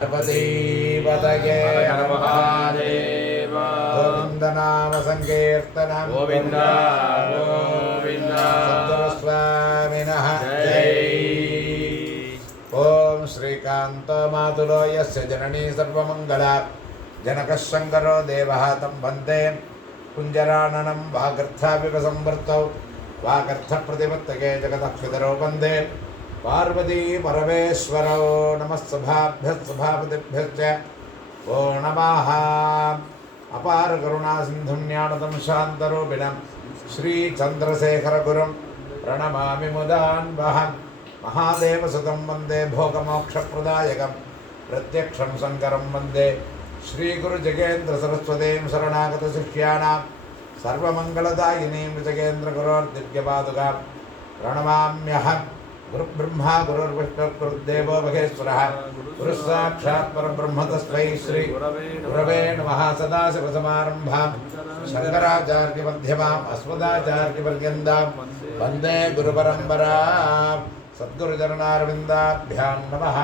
पतये महादेव गोविंद नाम संकीर्तनम गोविंद गोविंद सद्गुरुस्वामिनः जय। ओम श्रीकांत मातुलो यस्य जननी सर्वमंगला जनकः शंकरो देवः तं वन्दे कुञ्जराननं वागर्थाविव संवृत्तौ वागर्थप्रतिपत्तके जगतः पितरौ वन्दे पार्वती परमेश्वरौ नमः सभाभ्यः सभापतिभ्यश्च ओ नमः। अपार करुणा सिन्धुं ज्ञानदं शान्तरूपिणं श्रीचन्द्रशेखरगुरुं प्रणमामि मुदान्वहं महादेवसुतं वन्दे भोगमोक्षप्रदायकं प्रत्यक्षं शङ्करं वन्दे श्रीगुरुजगेन्द्रसरस्वतीं शरणागतशिष्याणां सर्वमङ्गलदायिनीं जगेन्द्रगुरोर्दिव्यपादुकां प्रणमाम्यहं। गुरुब्रह्मा गुरुर्विष्णुर्गुरुर्देवो महेश्वरः गुरुस्साक्षात् परब्रह्म तस्मै श्री गुरवे नमः। सदाशिवसमारम्भां शङ्कराचार्यमध्यमाम् अस्मदाचार्यपर्यन्तां वन्दे गुरुपरम्परां। सद्गुरुचरणारविन्दाभ्यां नमः।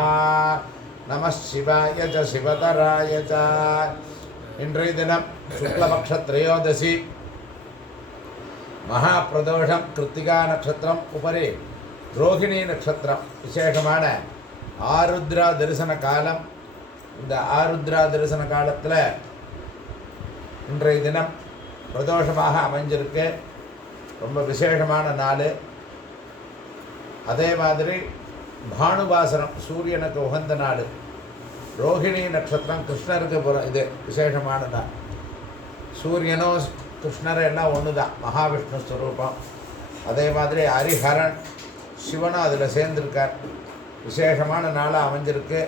नमः शिवाय च शिवतराय च। इन्றைய தினம் शुक्लपक्ष त्रयोदशी महाप्रदोषं कृत्तिका नक्षत्रम उपरि ரோஹிணி நட்சத்திரம் விசேஷமான ஆருத்ரா தரிசன காலம். இந்த ஆருத்ரா தரிசன காலத்தில் இன்றைய தினம் பிரதோஷமாக அமைஞ்சிருக்கு. ரொம்ப விசேஷமான நாள். அதே மாதிரி பானுவாசனம் சூரியனுக்கு உகந்த நாள். ரோஹிணி நட்சத்திரம் கிருஷ்ணருக்கு இது விசேஷமான நாள். சூரியனும் கிருஷ்ணரும் எல்லாம் ஒன்று தான், மகாவிஷ்ணு ஸ்வரூபம். அதே மாதிரி ஹரிஹரன் சிவனும் அதில் சேர்ந்திருக்கார். விசேஷமான நாளாக அமைஞ்சிருக்கு.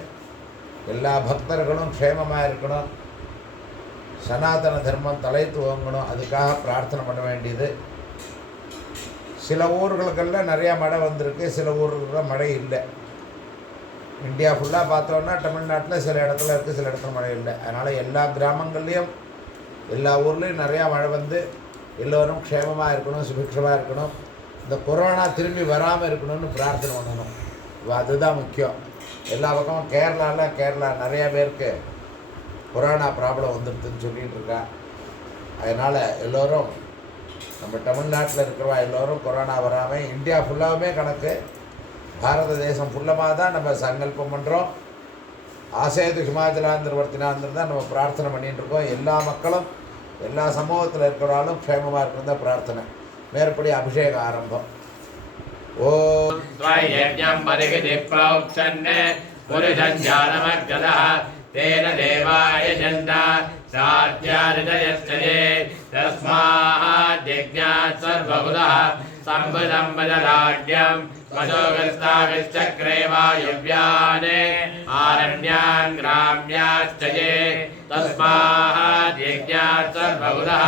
எல்லா பக்தர்களும் க்ஷேமமாக இருக்கணும், சனாதன தர்மம் தலை துவங்கணும், அதுக்காக பிரார்த்தனை பண்ண வேண்டியது. சில ஊர்களுக்கெல்லாம் நிறையா மழை வந்திருக்கு, சில ஊர்களுக்கெல்லாம் மழை இல்லை. இந்தியா ஃபுல்லாக பார்த்தோன்னா தமிழ்நாட்டில் சில இடத்துல இருக்குது, சில இடத்துல மழை இல்லை. அதனால் எல்லா கிராமங்கள்லேயும் எல்லா ஊர்லேயும் நிறையா மழை வந்து எல்லோரும் க்ஷேமமாக இருக்கணும், சுபிக்ஷமாக இருக்கணும். இந்த கொரோனா திரும்பி வராமல் இருக்கணும்னு பிரார்த்தனை பண்ணணும். அதுதான் முக்கியம். எல்லா பக்கமும் கேரளா நிறையா பேருக்கு கொரோனா ப்ராப்ளம் வந்துடுதுன்னு சொல்லிகிட்டு இருக்கா. அதனால் எல்லோரும் நம்ம தமிழ்நாட்டில் இருக்கிறவா எல்லோரும் கொரோனா வராமல், இந்தியா ஃபுல்லாகவுமே கணக்கு, பாரத தேசம் ஃபுல்லமாக தான் நம்ம சங்கல்பம் பண்ணுறோம். ஆசேது ஹிமாச்சலாந்திரவர்த்தினாந்திரம் தான் நம்ம பிரார்த்தனை பண்ணிகிட்டு இருக்கோம். எல்லா மக்களும் எல்லா சமூகத்தில் இருக்கிறாலும் க்ஷேமமாக இருக்கிறது தான் பிரார்த்தனை. மேற்படி அபிஷேக ஆரம்பம். ஓம் த்வயஜ்ஞம் பரிகிதி ப்ரோக்ஷன்னே புருஷஞ்சானமர்கதः தேன தேவாய ஜந்தா சாத்யாரிதயஸ்தயே தஸ்மாத் யஜ்ஞாத் சர்வபுதः சம்பதம் வதராஜ்யம் வசோகஸ்தாவிச்சக்ரே வாயுவ்யானே ஆரண்யான் கிராம்யாஸ்தயே தஸ்மாத் யஜ்ஞாத் சர்வபுதः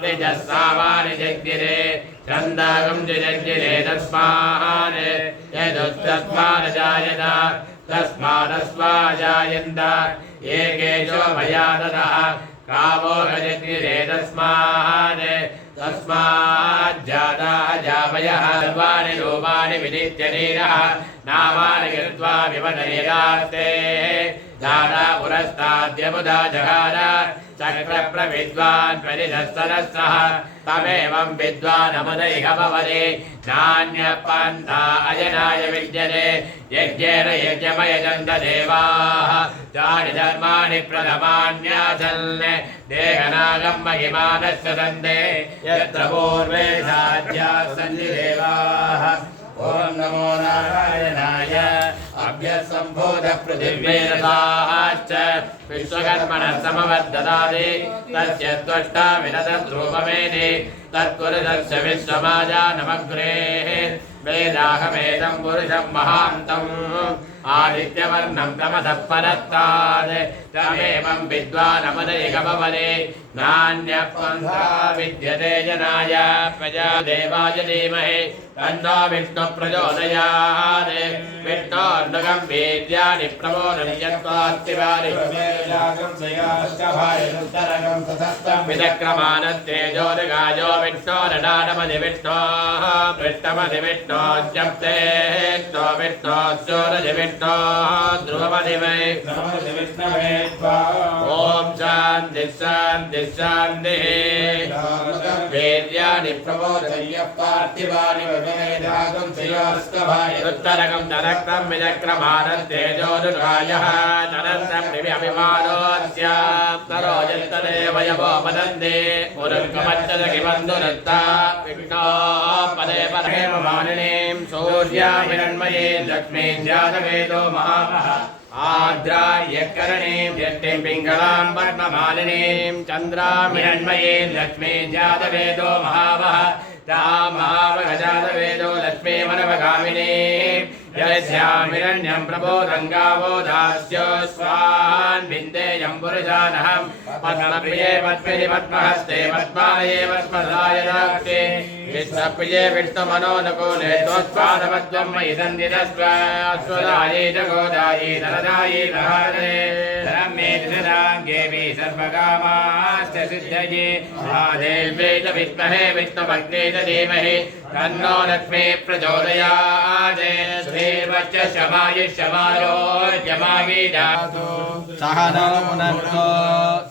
तेजस्सावानि जग्गिरे छन्दागं जग्गिरे तस्मात् यदुस्तस्मात् जायत तस्मादस्मा जायन्त एकेशो मया ददः कामो जग्गिरे तस्मात् जाता जावयः सर्वाणि रूपाणि विदित्य नीरः नामानि कृत्वा विवदनेदास्ते दाता पुरस्ताद्यमुदा जहार चक्रप्रविद्वान् परिधस्तरः तमेवं विद्वानमुदैह भवति नान्यपन्था अजनाय विद्यते यज्ञेन यज्ञमयजन्त देवाः तानि धर्माणि प्रथमान्याचल् देहनागं महिमानस्य सन्ते यत्र पूर्वे साध्याः सन्ति देवाः। ओम नमो नारायणाय अभ्यसम्भूत पृथिव्यैरथाश्च विश्वकर्मणः समवर्धतादि तस्य त्वष्टा विनतद्रूपमेति तत्पुरुषस्य विश्वमाजानमग्रेः वेदाहमेदं पुरुषं महान्तम् आदित्यवर्णं तमसः परस्तात् तमेवं विद्वानमुदैकभवति नान्यपन्था विद्यते जनाय प्रजा देवाय धीमहि तन्नो विष्णुः प्रचोदयात् विष्णोर्नुगं वेद्यानि प्रमोदयत्वात्तिवारि विचक्रमानस्तेजोर्गायो विष्णोरनाडमधि विष्णोः पृष्ठमधि विष्णो विष्णोऽच्यप्ते त्व विष्णोऽस्योरज विष्णो ध्रुवमधिमै ॐ शान्ति शान्ति शान्तिः वीर्याणि प्रबोधय्य पार्थिवानि विवेदागं श्रेयोस्तभाय उत्तरकं तरक्तं विचक्रमानस्तेजोरुगायः तदन्तं अभिमानोऽस्यां तरोजन्तदेव यवो वदन्ति उरुङ्कमच्चदगिबन्धुरत्ता विष्णो पदे पदे मानिनीं सूर्यामिरण्मयीं लक्ष्मीं जातवेदो महामः आद्रायकरणीं यष्टिं पिङ्गलां पद्ममालिनीं चन्द्रामिरण्मयीं लक्ष्मीं जातवेदो महामः रामावगजातवेदो लक्ष्मीमनवगामिनीं यस्यामिरण्यं प्रबोधङ्गावो दास्यो स्वान् विन्देयं पुरुषानहं पद्मप्रिये पद्मिनि पद्महस्ते पद्मालये पद्मदाय दाक्षे विष्णुप्रिये विष्णुमनोनुकूले त्वत्पादपद्मं मयि सन्निधस्वास्वदायै च गोदायै धनदायै धनादे धनमे धनाङ्गेऽपि सर्वकामाश्च सिद्धये महादेव्यै च विद्महे विष्णुभक्त्यै च धीमहि तन्नो लक्ष्मी प्रचोदयात् श्रीर्वच्च शमाय शमारोग्यमावीदातु सहनो भुनक्तो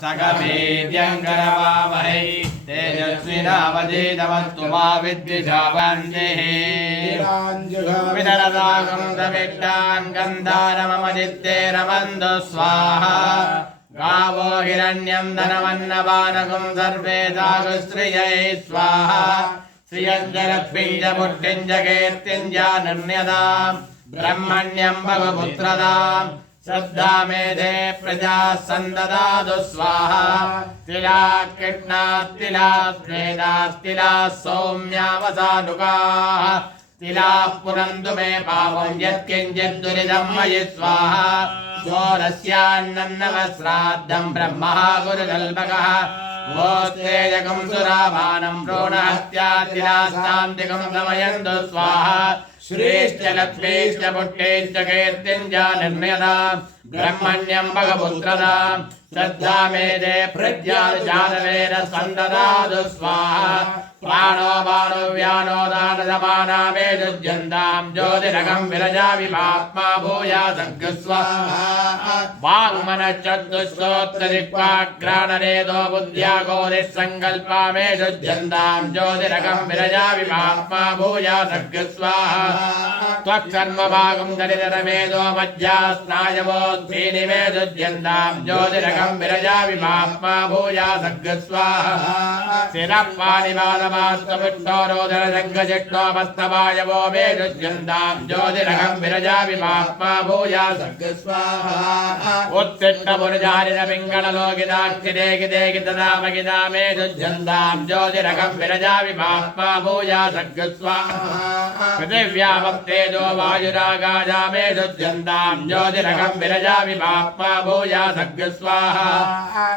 सकवीर्यङ्करवावहै तेजस्विनावधीतमस्तु मा विद्विषावन्तिः विदरदागं दविष्टान् गन्धारममदित्ये रमन्तु स्वाहा गावो हिरण्यं धनमन्नपानकं सर्वे दागुश्रियै स्वाहा श्रियञ्जलक्ष्मीं च पुष्टिं च कीर्तिं च निर्ण्यतां ब्रह्मण्यं भगपुत्रदां श्रद्धा मेधे प्रजा सन्ददातु स्वाहा तिलाः कृष्णाः तिलाः स्वेदाः तिलाः सौम्यावसानुकाः तिलाः पुनन्तु मे पावं यत्किञ्चित् दुरितं मयि स्वाहा षोडश्यान्नवश्राद्धं ब्रह्मः गुरुकल्पकः गोस्तेजकं सुरावानं प्रोणहत्यातिलास्तान्तिकं समयन्तु स्वाहा श्रीश्च लक्ष्मीश्च पुष्टेश्च कीर्तिं च निर्णयतां ब्रह्मण्यं भगपुत्रदां श्रद्धा मेधे प्रज्ञानजातवेद सन्ददातु स्वाहा प्राणो बाणो व्यानो दानसमाना मे युज्यन्तां ज्योतिरगं विरजा विभात्मा भूया सद्गस्वाहा वाङ्मनश्चतुश्रोत्रदिक्वाग्राणरेदो बुद्ध्या गोरिः सङ्कल्पा मे युज्यन्तां ज्योतिरगं विरजा विभात्मा भूया सद्गस्वाहा त्वक्कर्मभागं दरिद्रमेदो मज्जा स्नायवोऽस्मीनि मे युज्यन्तां ज्योतिरगं विरजा विभात्मा भूया सद्गस्वाहा शिरः पाणिपादमास्तविष्णोरोदरजङ्गजिष्णोपस्तवायवो मे युज्यन्तां ज्योतिरगं विरजा विभात्मा भूया सद्गस्वाहा उत्तिष्ठपुरुषारिणपिङ्गललोकिताक्षिदे गिदे गितदामगिदा मे युज्यन्तां ज्योतिरगं विरजा विभात्मा भूया सद्गस्वाहा पृथिव्यामप्तेजो वायुरागाजा मे युज्यन्तां ज्योतिरगं विरजा विभात्मा भूया सद्गस्वाहा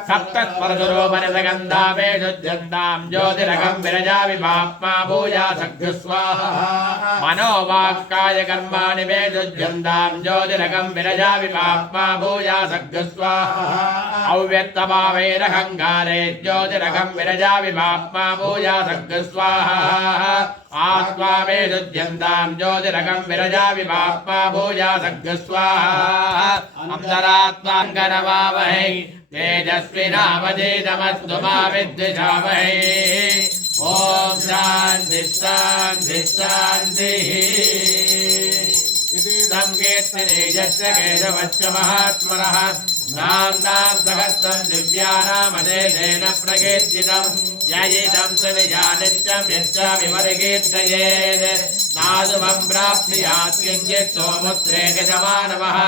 सप्तस्परसुरोपनिषगन्धा मे युज्यन्तां ज्योतिरगं विरजा विभात्मा भूया सद्गस्वाहा मनोवाक्काय कर्माणि मे युज्यन्तां ज्योतिरगं विरजा विभात्मा भूया सद्गस्वाहा अव्यक्तभावैरहङ्कारे ज्योतिरगं विरजा विभात्मा भूया सद्गस्वाहा आत्मा मे युज्यन्तां ज्योतिरगं विरजा विभात्मा भूया सद्गस्वाहा अन्तरात्माङ्गनवावहै तेजस्विनावधीतमस्तु मा विद्विषावहै ॐ शान्ति शान्ति शान्तिः इदं कीर्तनेजस्य केशवस्य महात्मनः नाम्नां सहस्रं दिव्यानामदेशेन प्रकीर्तितं ययिदं सुनिजानित्यं यच्च विमरिकीर्तयेत् नादुवं प्राप्नुयात् किञ्चित् सोमुत्रेण मानवः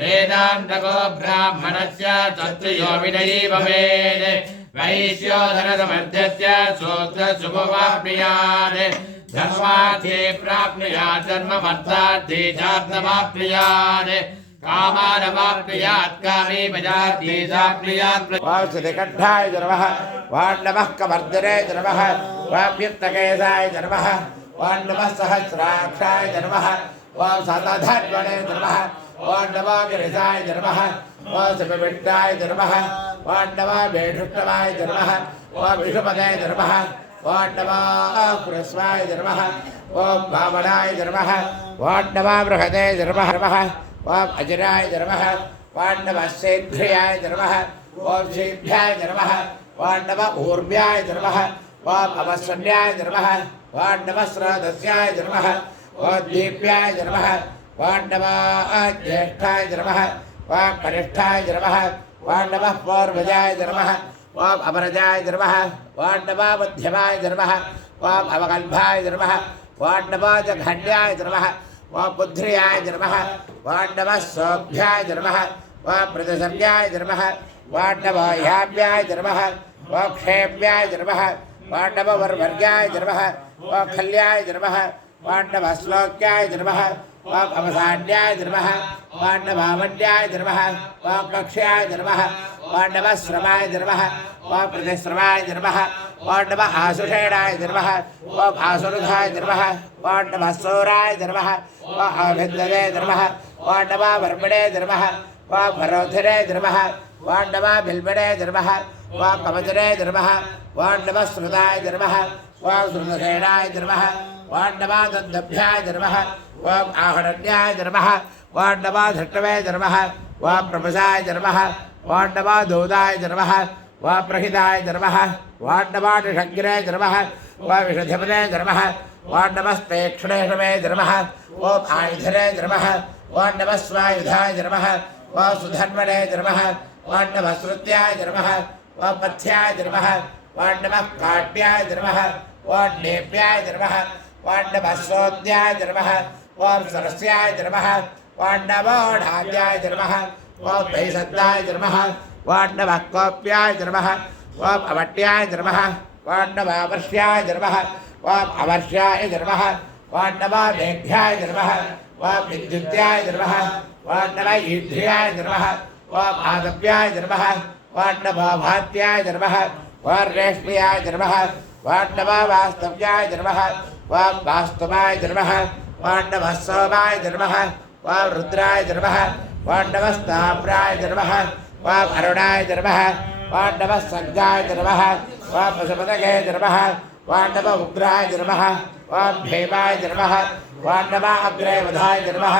वेदान्तको ब्राह्मणस्य तत्त्वयो विनयी भवेत् वैश्योधनसमर्थस्य सूत्रसुभवाप्नुयात् धर्मार्थे प्राप्नुयात् धर्ममर्थार्थे चार्थमाप्नुयात् कामानवाप्नुयात् कामे भजार्थे साप्नुयात् वासुदेकण्ठाय नमः वाण्णवः कवर्धने नमः वाप्युक्तकेशाय नमः वाण्णवः सहस्राक्षाय नमः वां सतधन्वने नमः वाण्णवा गिरिजाय नमः वां शिवविष्टाय नमः वाण्णवा वेषुष्टवाय नमः वां विष्णुपदे नमः वाट नमः पुरस्वाय नमः ओम वामनाय नमः वाट नमः बृहदे नमः ओम अजराय नमः वाट नमः सेन्द्रियाय नमः ओम श्रीभ्याय नमः वाट नमः ऊर्व्याय नमः ओम अवसन्याय नमः वाट नमः श्राद्धस्याय नमः ओम दीप्याय नमः वाट नमः ज्येष्ठाय नमः ओम कनिष्ठाय नमः वाट नमः पूर्वजाय नमः ओम अमरजाय नमः वाट नमः मध्यमाय नमः ओम अवकल्भाय नमः वाट नमः जघन्याय नमः ओम पुत्र्याय नमः वाट नमः सौभ्याय नमः ओम प्रतिसर्याय नमः वाट नमः याभ्याय नमः ओम क्षेम्याय नमः वाट नमः वर्वर्याय नमः ओम खल्याय नमः वाट नमः श्लोक्याय नमः ओम अवसान्याय नमः वाट नमः वन्याय नमः ओम कक्ष्याय नमः वाट नमः श्रमाय नमः ओम प्रतिश्रमाय नमः वाट नमः आसुषेणाय नमः ओम आसुरुधाय नमः वाट नमः सौराय नमः ओम आभिन्दने नमः वाट नमः वर्मणे नमः ओम भरोधरे नमः वाट नमः बिल्बणे नमः ओम कवचने नमः वाट नमः श्रुताय नमः ओम श्रुतसेनाय नमः वाट नमः दन्तभ्याय नमः ओम आहरण्याय नमः वाट नमः धृष्टवे नमः ओम प्रभसाय नमः वाट नमः दूताय नमः ओम प्रहिताय नमः वाट नमः निषग्रे नमः ओम विषधिपने नमः वाट नमः स्तेक्षणेशवे नमः ओम आयुधरे नमः वाट नमः स्वायुधाय नमः ओम सुधन्वने नमः वाट नमः श्रुत्याय नमः ओम पथ्याय नमः वाट नमः काट्याय नमः ओम नेप्याय नमः वाट नमः सोत्याय नमः ओम सरस्याय नमः वाट नमः ढात्याय नमः ओम भैसत्ताय नमः वाट नमः कोप्याय नमः ओम अवट्याय नमः वाट नमः वर्ष्याय नमः ओम अवर्ष्याय नमः वाट नमः मेघ्याय नमः ओम विद्युत्याय नमः वाट नमः ईध्याय नमः ओम आदप्याय नमः वाट नमः भात्याय नमः ओम रेश्म्याय नमः वाट नमः वास्तव्याय नमः ओम वास्तवाय नमः वाट नमः सोमाय नमः ओम रुद्राय नमः वाट नमः स्थाम्राय नमः ओम अरुणाय नमः वाट नमः संगाय नमः ओम पशुपतये नमः वाट नमः उग्राय नमः ओम भीमाय नमः वाट नमः अग्रेवधाय नमः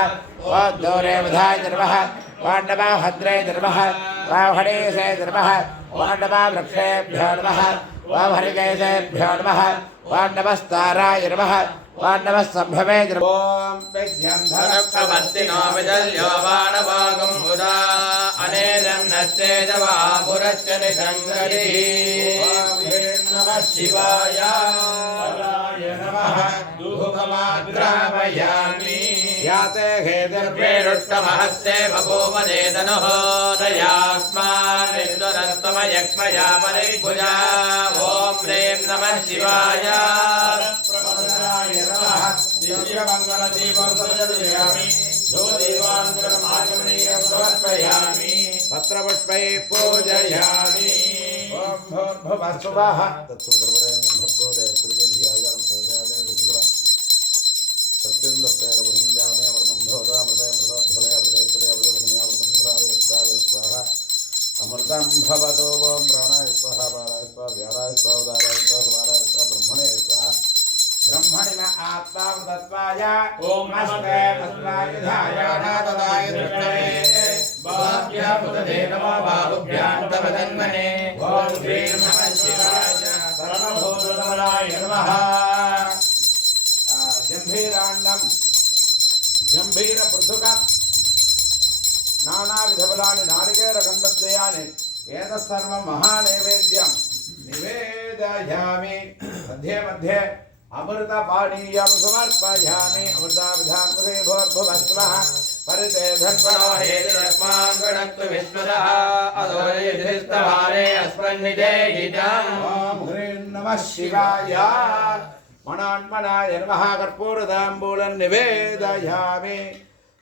ओम दोरेवधाय नमः वाट नमः भद्रे नमः ओम हरीसे नमः वाट नमः वृक्षेभ्यो नमः ओम हरिकेशेभ्यो नमः वाट नमः स्ताराय नमः वाट नमः संभवे नमः ओम धनप्रवर्तिनो विदल्यो बाणभागं मुदा अनेदन्नस्तेजवा पुरस्य निसङ्गतिः नमः शिवाय नमः धूपमाग्रापयामि याते हेतुर्पेरुष्टमहस्ते बभूवदेतनुः दयास्मान् विष्णुरस्तमयक्ष्मया परिभुजा ॐ ह्रीं नमः शिवाय नमः दिव्यमङ्गलदीपं प्रज्वलयामि धूपदीपान्तरमाचमनीयं समर्पयामि पत्रपुष्पैः पूजयामि ॐ भूर्भुवः स्वः तत्सुतर्वरेण्यं भर्गो देवस्य धियायां प्रचोदयात् सत्यं लोकैरवहिञ्जामे अमृतं भवतामृतय अमृतोद्धरे अमृतेश्वरे अमृतवसने अमृतं भरावे स्वावे स्वाहा अमृतं भवतो ॐ प्राणाय स्वाहा पाराय स्वाहा व्याराय स्वाहा उदाराय स्वाहा समाराय स्वाहा ब्रह्मणे स्वाहा ब्रह्मणि न आत्मा तत्त्वाय ॐ नमस्ते तस्माय ध्यायानाददाय दृष्टये बाभ्यां उदते नमो बाहुभ्यां तव तन्मने ॐ ह्रीं नमः शिवाय सर्वभूतकमलाय नमः जम्भीरान्नं जम्भीरपृथुकं नानाविधफलानि नारिकेलखण्डद्वयानि एतत् सर्वं महानैवेद्यं निवेदयामि मध्ये मध्ये अमृतपानीयं समर्पयामि अमृताभिधान्मुखे भूर्भुवस्वः परिते धन्वनो हेतुरस्मान् गणत्व विश्वतः अधोरेधिस्तवारे अस्मन्निदेहितम् ॐ ह्रीं नमः शिवाय मनान्मनाय नमः कर्पूरताम्बूलं निवेदयामि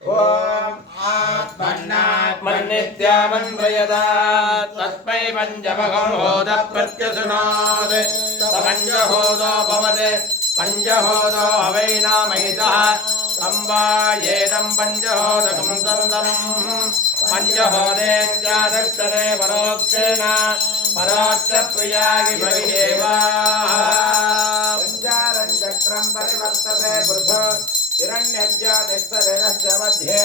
ॐ आत्मन्नात्मन्नित्यामन्त्रयदात् तस्मै पञ्चमहोदः प्रत्यशृणोत् पञ्चहोदो भवते पञ्चहोदो हवैनामहितः संवायेदं पञ्चहोदकं तन्दम् पञ्चहोदेत्यादक्षरे परोक्षेण परोक्षप्रियागि भगिदेवाः सञ्चारं चक्रं परिवर्तते पृथु हिरण्यज्योतिश्च मध्ये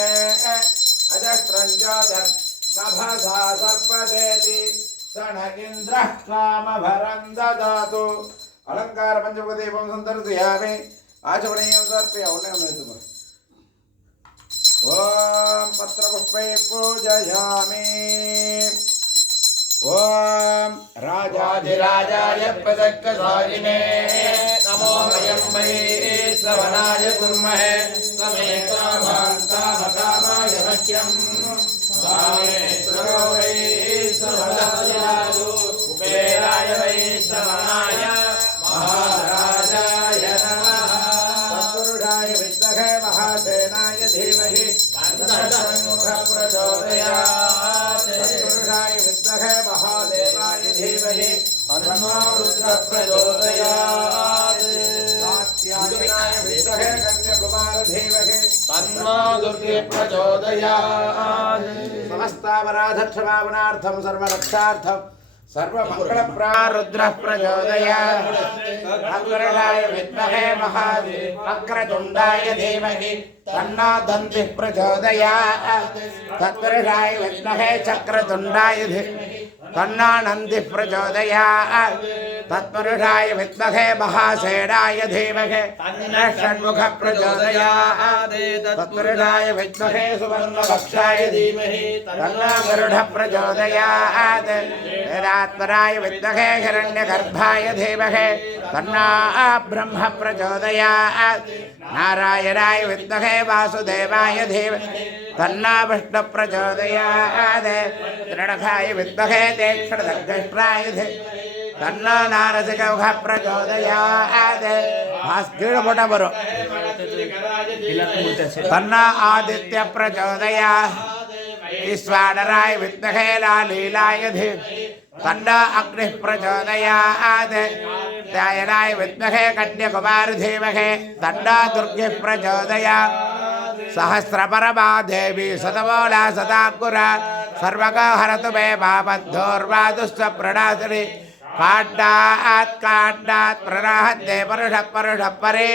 अजस्रं ज्योतिर्नभसा सर्पदेति स न इन्द्रः कामभरं ददातु अलङ्कार पञ्चमुखदीपं सन्दर्शयामि आचमनीयं समर्पयामि ॐ पत्रपुष्पै पूजयामि ॐ राजाधिराजाय प्रदक्कसायिने नमो वयं वै श्रवणाय कुर्महे समे कामाय मह्यं स्वामेश्वरो वै श्रवणाय कुबेराय वै श्रवणाय महाराजाय नमः तत्पुरुषाय विद्महे महासेनाय धीमहि तन्नः प्रचोदयात् तत्पुरुषाय विद्महे महादेवाय धीमहि तन्नो रुद्रः प्रचोदयात् कात्यायनाय विद्महे कन्याकुमार धीमहि तन्नो दुर्गे प्रचोदयात् समस्तापराधक्षमापणार्थं सर्वरक्षार्थं सर्वमङ्गलप्रारुद्रः प्रचोदयात् तत्पुरुषाय विद्महे वक्रतुण्डाय धीमहि तन्नो दन्तिः प्रचोदयात् तत्पुरुषाय विद्महे चक्रतुण्डाय धीमहि तन्नो नन्दिः प्रचोदयात् तत्पुरुषाय विद्महे महासेनाय धीमहि तन्नः षण्मुखः प्रचोदयात् तत्पुरुषाय विद्महे सुवर्णवक्षाय धीमहि तन्नो गरुडः प्रचोदयात् वेदात्मनाय विद्महे हिरण्यगर्भाय धीमहि तन्नो ब्रह्म प्रचोदयात् नारायणाय विद्महे वासुदेवाय धीमहि तन्नो विष्णु प्रचोदयात् त्रिणखाय विद्महे तीक्ष्णदग्धष्ट्राय धीमहि तन्नो नारसिंहः प्रचोदयात् भास्कीर्मुटबरु तन्नो आदित्य प्रचोदयात् ईश्वानराय विद्महे लालीलाय धीमहि तन्नो अग्निः प्रचोदयात् त्यायनाय विद्महे कन्याकुमार धीमहि तन्नो दुर्गे प्रचोदयात् सहस्रपरमा देवी सतमूला सदाकुरा सर्वगा हरतु मे पापद्धोर्वादुश्च प्रणाशिनी काण्डात् प्रणाहत्ते परुषः परे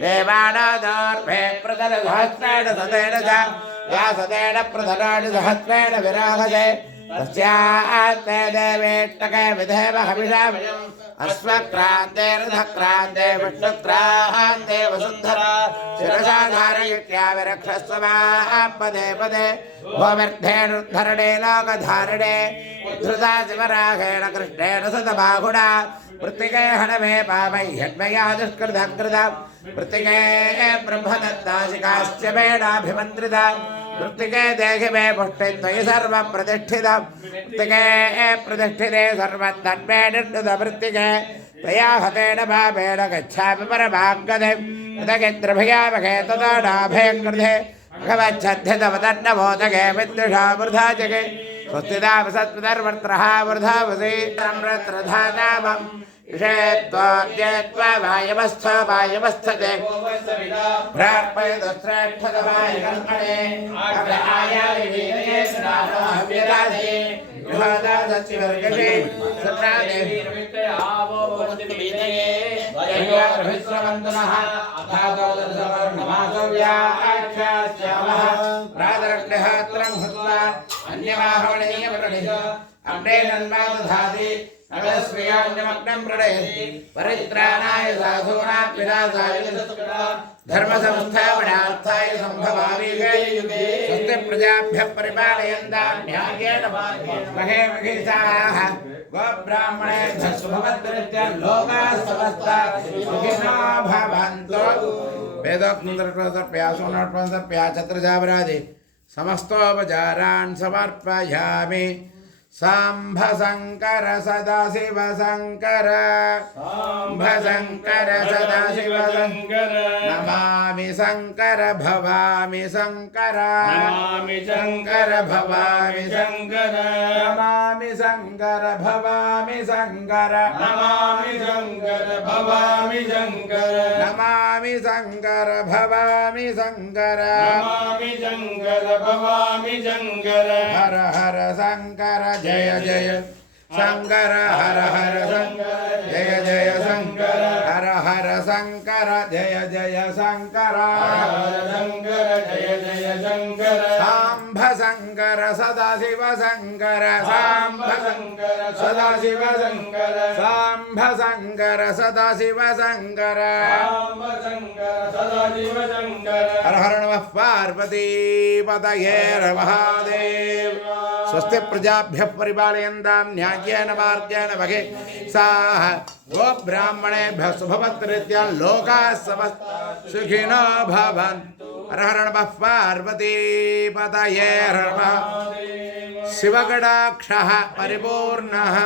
देवानादोर्भे प्रदलसहस्रेण सतेन च या सतेन प्रधनानि सहस्रेण विराहते तस्यास्ते देवेट्टके विधेव हविषामयम् अश्वक्रान्ते रथक्रान्ते विष्णुक्रान्ते वसुन्धरा शिरसा धारयित्या विरक्षस्व मां पदे पदे भूमिर्धेनुद्धरणे लोकधारणे उद्धृता शिवराघेण कृष्णेन सतबाहुना मृत्तिके हनमे पावह्यन्मया दुष्कृतं मृत्तिके ब्रह्मदत्ताशिकाश्च मेणाभिमन्त्रिता मृत्तिके देहि मे पुष्टे त्वयि सर्वं प्रतिष्ठितं मृत्तिके प्रतिष्ठिते सर्वं तन्मे निर्णुत मृत्तिके त्वया हतेन पापेन गच्छामि परमाङ्गतिं यदगिन्द्रभयामहे ततो नाभयं कृते भगवच्छद्धितवदन्नमोदके विद्युषा वृथा जगे स्वस्तिदाव सत्पदर्वर्त्रः वृथा वसि रत्रधानामम् इषेत्वाद्यत्वा वायवस्थ वायवस्थते भ्रार्पयतश्रेष्ठतमाय कर्मणे अग्रहायाय वीरये स्नानोऽहव्यदासे गृहादादस्यवर्गशे सत्रादेवी आवो भवतिविदये वयङ्गारभिस्रवन्तनः अथादोदर्शवर्णमासव्याख्यास्यामः प्रातरग्निहोत्रं हुत्वा अन्यमाहवणीयवरणिः अग्ने नन्मादधाति अगस्त्रियाण्यमग्नं प्रणयति परित्राणाय साधूनां विनाशाय धर्मसंस्थापनार्थाय सम्भवामि युगे स्वस्ति प्रजाभ्यः परिपालयन्तां न्यायेन महे महिषाः गोब्राह्मणेभ्यः शुभवद्रित्या लोकाः समस्ताः सुखिनो भवन्तु वेदोक्तमन्त्रप्यासोनर्पणसर्प्या छत्रजावरादि समस्तोपचारान् समर्पयामि सांभ शंकर सदाशिव शंकर सांभ शंकर सदाशिव शंकर नमामि शंकर भवामि शंकर नमामि शंकर भवामि शंकर नमामि शंकर भवामि शंकर नमामि शंकर भवामि शंकर नमामि शंकर भवामि शंकर नमामि शंकर भवामि शंकर हर हर शंकर जय जय शंकर हर हर शंकर जय जय शंकर हर हर शंकर जय जय शंकर शंकर जय जय शंकर सांभ शंकर सदाशिव शंकर सांभ शंकर सदाशिव शंकर सांभ शंकर सदाशिव शंकर सदाशिव शंकर हर हर नमः पार्वती पतये महादेव स्वस्ति प्रजाभ्यः परिपालयन्तां न्याय्येन मार्गेण महे साः गो ब्राह्मणेभ्यः शुभवत्रीत्या लोकाः समस्ताः सुखिनो भवन्तु हर हर नमः पार्वती पतये नमः शिवगडाक्षः परिपूर्णः